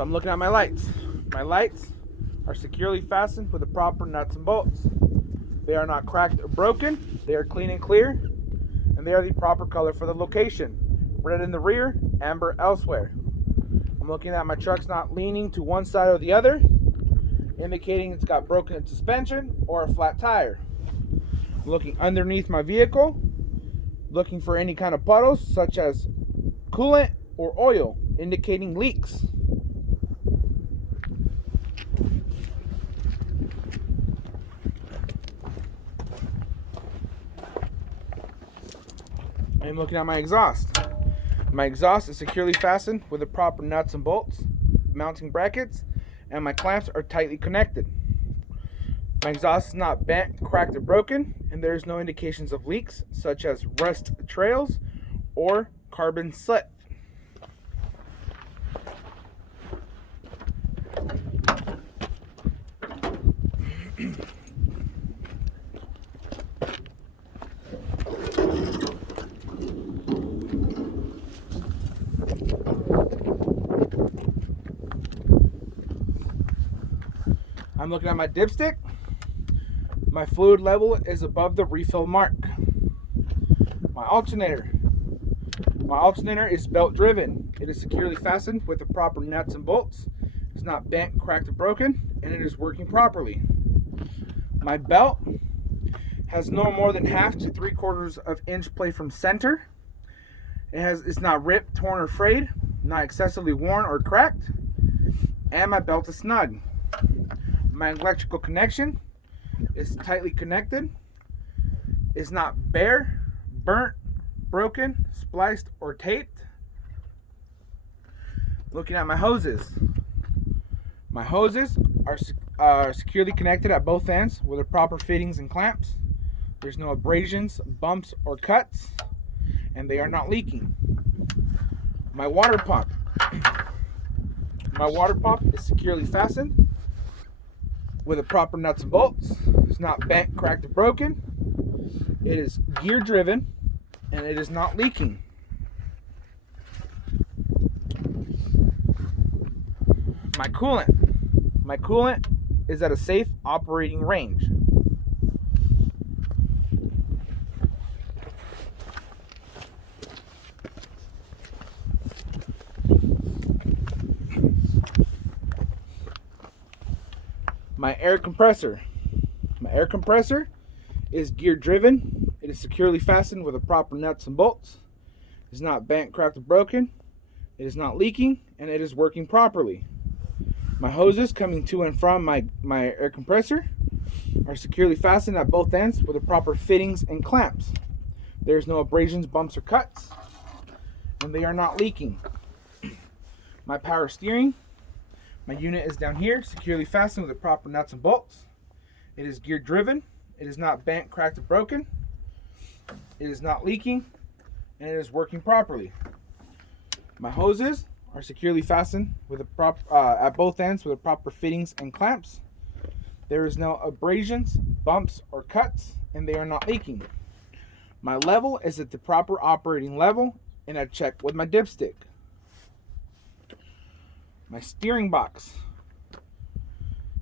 So I'm looking at my lights. My lights are securely fastened with the proper nuts and bolts. They are not cracked or broken. They are clean and clear, and they are the proper color for the location. Red in the rear, amber elsewhere. I'm looking at my truck's not leaning to one side or the other, indicating it's got broken suspension or a flat tire. I'm looking underneath my vehicle, looking for any kind of puddles such as coolant or oil, indicating leaks. I'm looking at my exhaust. My exhaust is securely fastened with the proper nuts and bolts, mounting brackets, and my clamps are tightly connected. My exhaust is not bent, cracked, or broken, and there is no indications of leaks such as rust trails or carbon slit. I'm looking at my dipstick. My fluid level is above the refill mark. My alternator. My alternator is belt driven. It is securely fastened with the proper nuts and bolts. It's not bent, cracked, or broken, and it is working properly. My belt has no more than half to 3/4 of inch play from center. It's not ripped, torn, or frayed, not excessively worn or cracked, and my belt is snug. My electrical connection is tightly connected. It's not bare, burnt, broken, spliced, or taped. Looking at my hoses. My hoses are securely connected at both ends with the proper fittings and clamps. There's no abrasions, bumps, or cuts, and they are not leaking. My water pump. My water pump is securely fastened with the proper nuts and bolts. It's not bent, cracked, or broken. It is gear driven, and it is not leaking. My coolant. My coolant is at a safe operating range. My air compressor. My air compressor is gear driven. It is securely fastened with the proper nuts and bolts. It is not bent, cracked, or broken. It is not leaking, and it is working properly. My hoses coming to and from my air compressor are securely fastened at both ends with the proper fittings and clamps. There's no abrasions, bumps, or cuts, and they are not leaking. My power steering. My unit is down here, securely fastened with the proper nuts and bolts. It is gear driven. It is not bent, cracked, or broken. It is not leaking, and it is working properly. My hoses are securely fastened with at both ends with the proper fittings and clamps. There is no abrasions, bumps, or cuts, and they are not leaking. My level is at the proper operating level, and I check with my dipstick. My steering box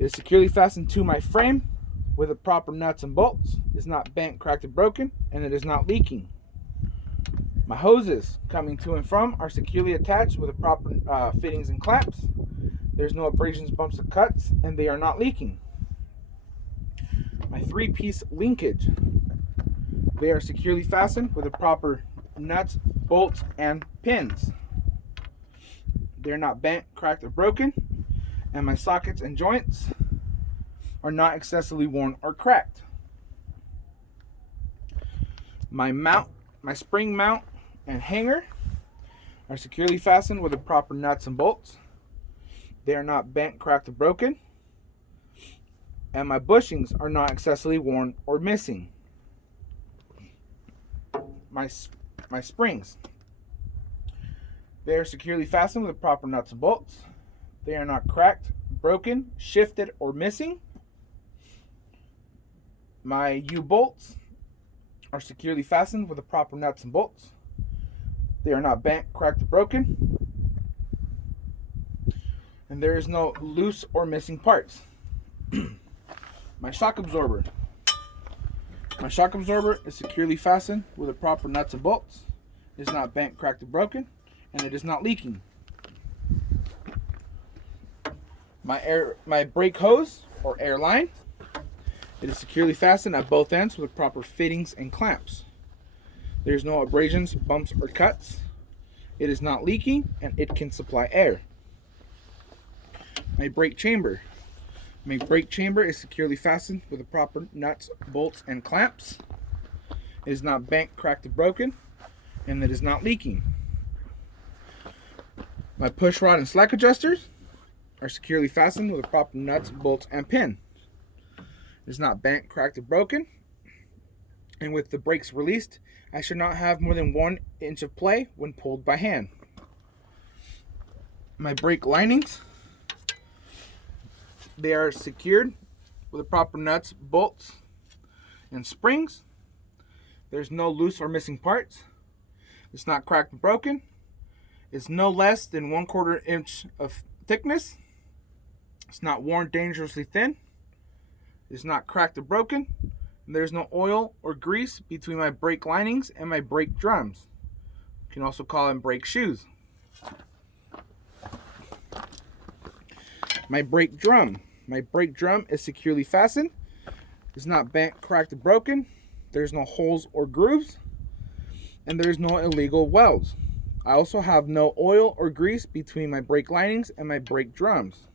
is securely fastened to my frame with the proper nuts and bolts. It's not bent, cracked, or broken, and it is not leaking. My hoses coming to and from are securely attached with the proper fittings and clamps. There's no abrasions, bumps, or cuts, and they are not leaking. My 3-piece linkage. They are securely fastened with the proper nuts, bolts, and pins. They're not bent, cracked, or broken, and my sockets and joints are not excessively worn or cracked. My spring mount and hanger are securely fastened with the proper nuts and bolts. They are not bent, cracked, or broken, and my bushings are not excessively worn or missing. My springs. They are securely fastened with the proper nuts and bolts. They are not cracked, broken, shifted, or missing. My U-bolts are securely fastened with the proper nuts and bolts. They are not bent, cracked, or broken. and there is no loose or missing parts. My shock absorber. My shock absorber is securely fastened with the proper nuts and bolts. It is not bent, cracked, or broken, and it is not leaking. My brake hose or air line. It is securely fastened at both ends with proper fittings and clamps. There's no abrasions, bumps, or cuts. It is not leaking, and it can supply air. My brake chamber. My brake chamber is securely fastened with the proper nuts, bolts, and clamps. It is not bent, cracked, or broken, and it is not leaking. My push rod and slack adjusters are securely fastened with the proper nuts, bolts, and pin. It is not bent, cracked, or broken, and with the brakes released, I should not have more than 1 inch of play when pulled by hand. My brake linings, they are secured with the proper nuts, bolts, and springs. There's no loose or missing parts. It's not cracked or broken. It's no less than 1/4 inch of thickness. It's not worn dangerously thin. It's not cracked or broken. And there's no oil or grease between my brake linings and my brake drums. You can also call them brake shoes. My brake drum. My brake drum is securely fastened. It's not bent, cracked, or broken. There's no holes or grooves. And there's no illegal welds. I also have no oil or grease between my brake linings and my brake drums.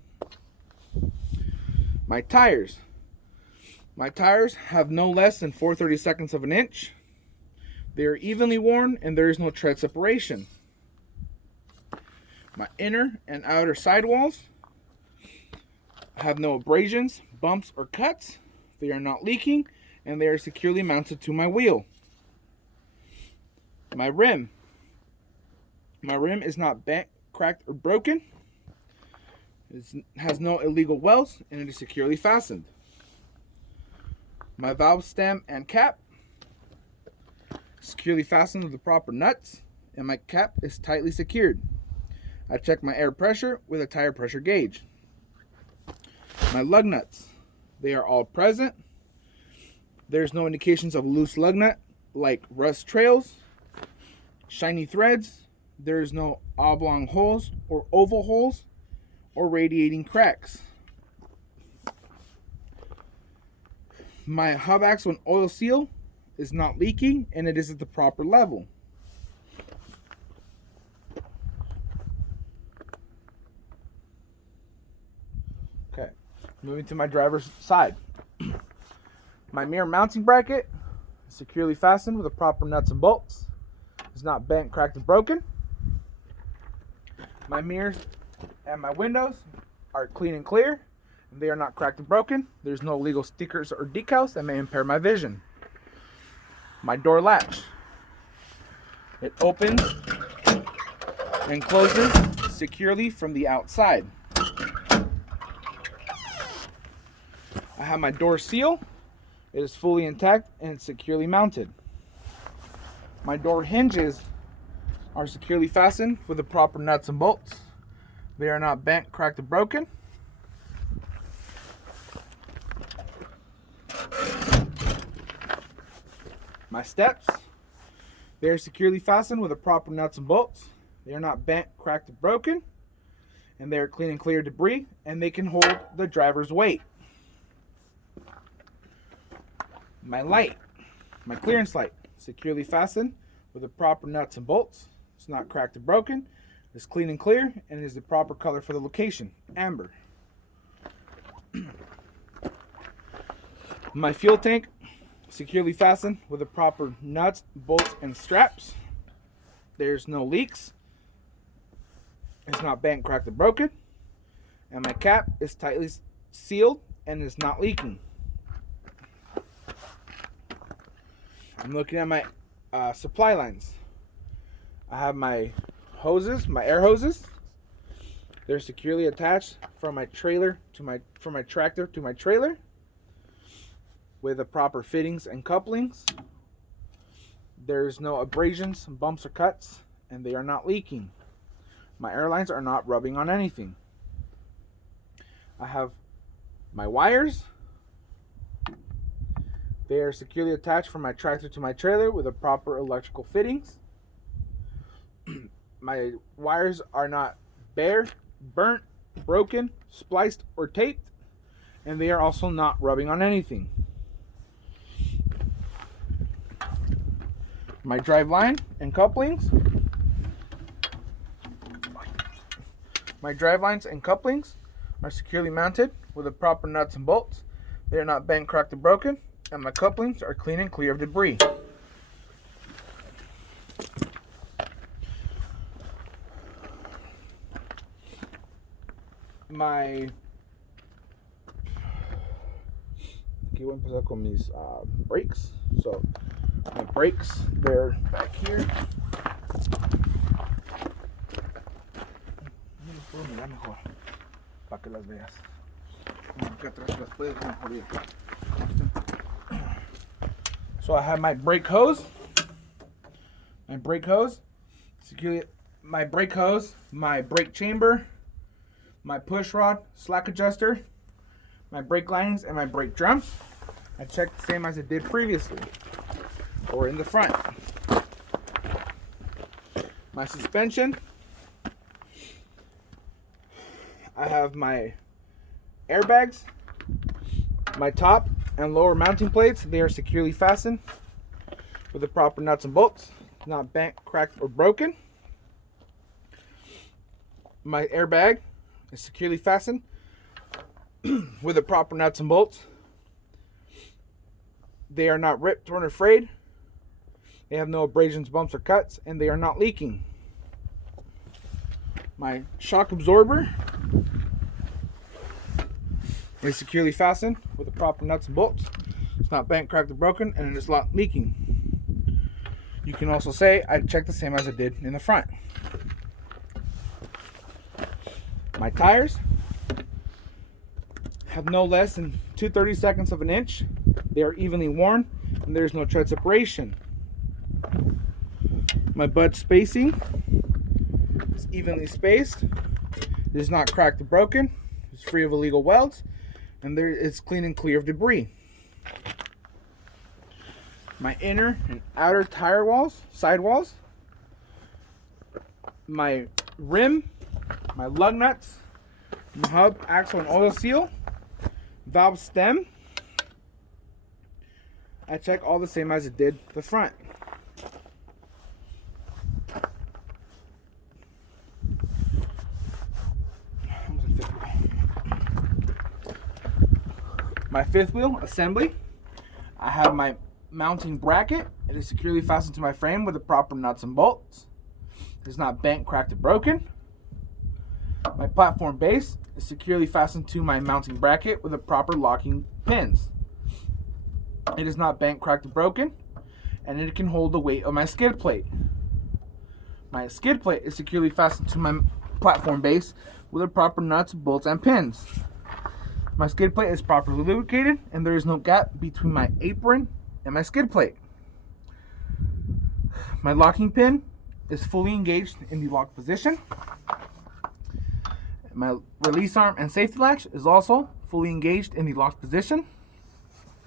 My tires. My tires have no less than 4/32 of an inch. They are evenly worn and there is no tread separation. My inner and outer sidewalls have no abrasions, bumps, or cuts. They are not leaking and they are securely mounted to my wheel. My rim. My rim is not bent, cracked, or broken. It has no illegal welds and it is securely fastened. My valve stem and cap, securely fastened with the proper nuts, and my cap is tightly secured. I check my air pressure with a tire pressure gauge. My lug nuts, they are all present. There's no indications of loose lug nut like rust trails, shiny threads. There's no oblong holes or oval holes or radiating cracks. My hub axle and oil seal is not leaking and it is at the proper level. Okay, moving to my driver's side. My mirror mounting bracket is securely fastened with the proper nuts and bolts. It's not bent, cracked, and broken. My mirrors and my windows are clean and clear. They are not cracked and broken. There's no illegal stickers or decals that may impair my vision. My door latch. It opens and closes securely from the outside. I have my door seal. It is fully intact and it's securely mounted. My door hinges are securely fastened with the proper nuts and bolts. They are not bent, cracked, or broken. My steps, they are securely fastened with the proper nuts and bolts. They are not bent, cracked, or broken. And they are clean and clear of debris, and they can hold the driver's weight. My light, my clearance light, securely fastened with the proper nuts and bolts. It's not cracked or broken. It's clean and clear, and it is the proper color for the location, amber. My fuel tank, securely fastened with the proper nuts, bolts, and straps. There's no leaks. It's not bent, cracked, or broken. And my cap is tightly sealed and is not leaking. I'm looking at my supply lines. I have my hoses, my air hoses. They're securely attached from my tractor to my trailer with the proper fittings and couplings. There's no abrasions, bumps, or cuts, and they are not leaking. My air lines are not rubbing on anything. I have my wires. They are securely attached from my tractor to my trailer with the proper electrical fittings. My wires are not bare, burnt, broken, spliced, or taped, and they are also not rubbing on anything. My drive line and couplings. My drive lines and couplings are securely mounted with the proper nuts and bolts. They are not bent, cracked, or broken, and my couplings are clean and clear of debris. Aquí voy a empezar con mis brakes. So my brakes, they're back here. Para que las veas. Acá atrás las puedes ver. So I have my brake hose. My brake hose, securely. My brake hose, my brake chamber, my push rod, slack adjuster, my brake linings, and my brake drums. I checked the same as it did previously, or in the front. My suspension. I have my airbags, my top and lower mounting plates. They are securely fastened with the proper nuts and bolts, not bent, cracked, or broken. My airbag is securely fastened with the proper nuts and bolts. They are not ripped, torn, or frayed. They have no abrasions, bumps, or cuts, and they are not leaking. My shock absorber is securely fastened with the proper nuts and bolts. It's not bent, cracked, or broken, and it is not leaking. You can also say I checked the same as I did in the front. My tires have no less than 2/32 of an inch. They are evenly worn, and there is no tread separation. My bud spacing is evenly spaced. It is not cracked or broken. It's free of illegal welds, and it's clean and clear of debris. My inner and outer tire walls, sidewalls, my rim, my lug nuts, my hub, axle, and oil seal, valve stem. I check all the same as it did the front. My fifth wheel assembly. I have my mounting bracket. It is securely fastened to my frame with the proper nuts and bolts. It is not bent, cracked, or broken. My platform base is securely fastened to my mounting bracket with the proper locking pins. It is not bent, cracked, or broken, and it can hold the weight of my skid plate. My skid plate is securely fastened to my platform base with the proper nuts, bolts, and pins. My skid plate is properly lubricated, and there is no gap between my apron and my skid plate. My locking pin is fully engaged in the lock position. My release arm and safety latch is also fully engaged in the locked position.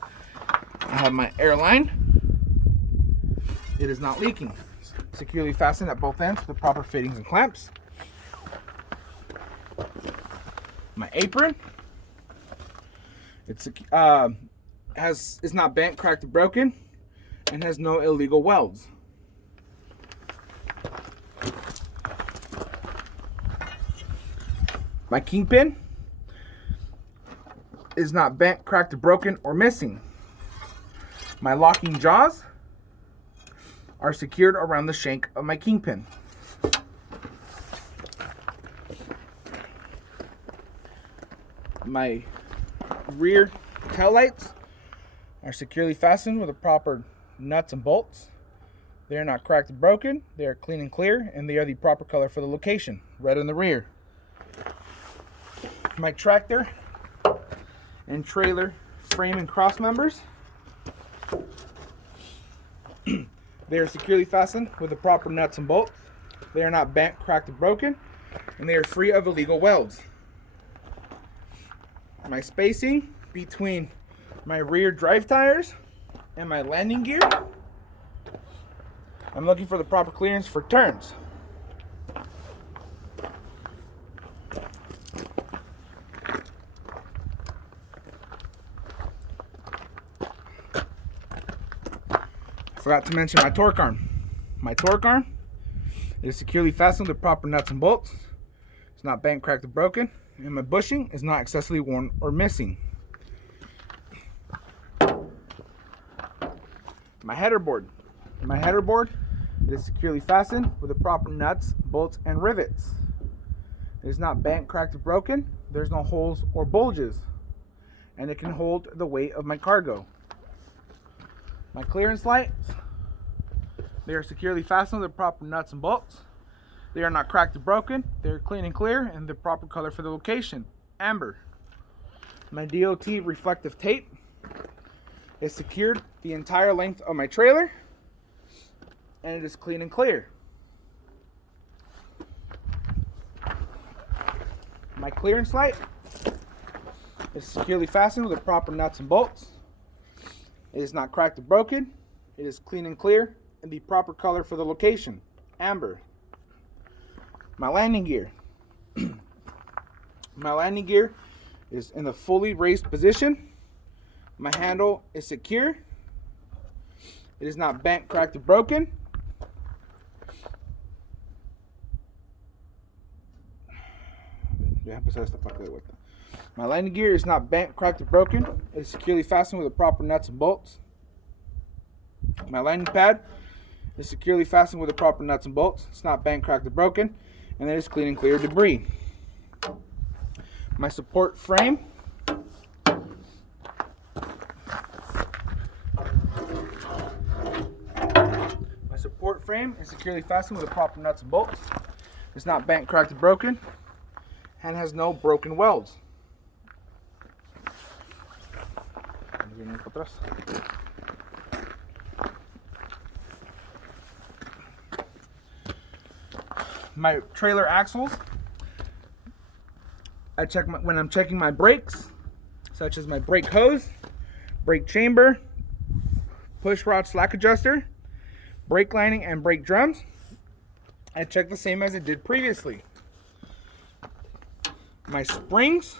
I have my air line. It is not leaking. It's securely fastened at both ends with proper fittings and clamps. My apron. It's not bent, cracked, or broken, and has no illegal welds. My kingpin is not bent, cracked, or broken, or missing. My locking jaws are secured around the shank of my kingpin. My rear tail lights are securely fastened with the proper nuts and bolts. They are not cracked or broken. They are clean and clear, and they are the proper color for the location, red in the rear. My tractor and trailer frame and cross members, they are securely fastened with the proper nuts and bolts. They are not bent, cracked, or broken, and they are free of illegal welds. My spacing between my rear drive tires and my landing gear. I'm looking for the proper clearance for turns. Forgot to mention my torque arm. My torque arm is securely fastened with proper nuts and bolts. It's not bent, cracked, or broken. And my bushing is not excessively worn or missing. My header board. My header board is securely fastened with the proper nuts, bolts, and rivets. It is not bent, cracked, or broken. There's no holes or bulges. And it can hold the weight of my cargo. My clearance lights, they are securely fastened with the proper nuts and bolts. They are not cracked or broken. They are clean and clear and the proper color for the location, amber. My DOT reflective tape is secured the entire length of my trailer and it is clean and clear. My clearance light is securely fastened with the proper nuts and bolts. It is not cracked or broken. It is clean and clear and the proper color for the location, amber. My landing gear. My landing gear is in the fully raised position. My handle is secure. It is not bent, cracked, or broken. My landing gear is not bent, cracked, or broken. It is securely fastened with the proper nuts and bolts. My landing pad is securely fastened with the proper nuts and bolts. It's not bent, cracked, or broken. And it is clean and clear of debris. My support frame. My support frame is securely fastened with the proper nuts and bolts. It's not bent, cracked, or broken. And has no broken welds. My trailer axles, I check when I'm checking my brakes, such as my brake hose, brake chamber, push rod slack adjuster, brake lining, and brake drums. I check the same as I did previously. My springs,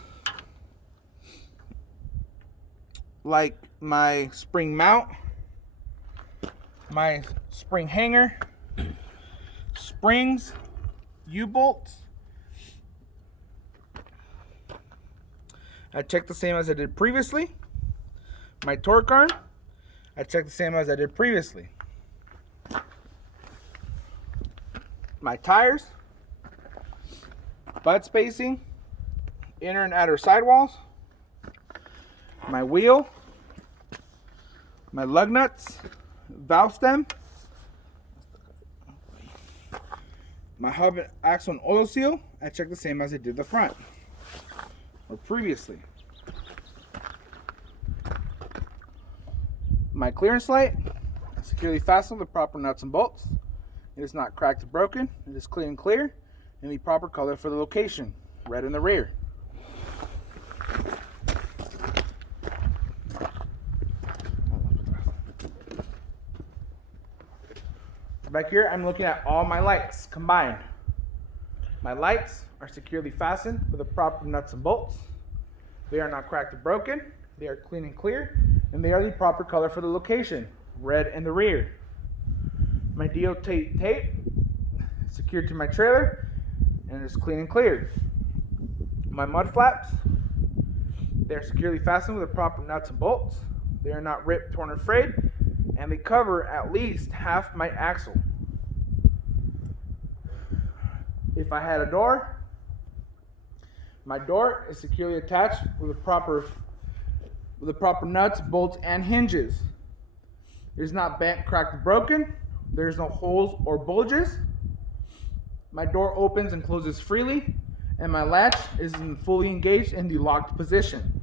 like my spring mount, my spring hanger, springs, U-bolts, I check the same as I did previously. My torque arm, I check the same as I did previously. My tires, bud spacing, inner and outer sidewalls, my wheel, my lug nuts, valve stem, my hub and axle and oil seal, I check the same as I did the front or previously. My clearance light, securely fastened with proper nuts and bolts. It is not cracked or broken. It is clean and clear and the proper color for the location, red in the rear. Back here, I'm looking at all my lights combined. My lights are securely fastened with the proper nuts and bolts. They are not cracked or broken. They are clean and clear, and they are the proper color for the location, red in the rear. My DOT tape is secured to my trailer, and it is clean and clear. My mud flaps, they are securely fastened with the proper nuts and bolts. They are not ripped, torn, or frayed, and they cover at least half my axle. If I had a door, my door is securely attached with the proper nuts, bolts, and hinges. It is not bent, cracked, or broken. There's no holes or bulges. My door opens and closes freely, and my latch is fully engaged in the locked position.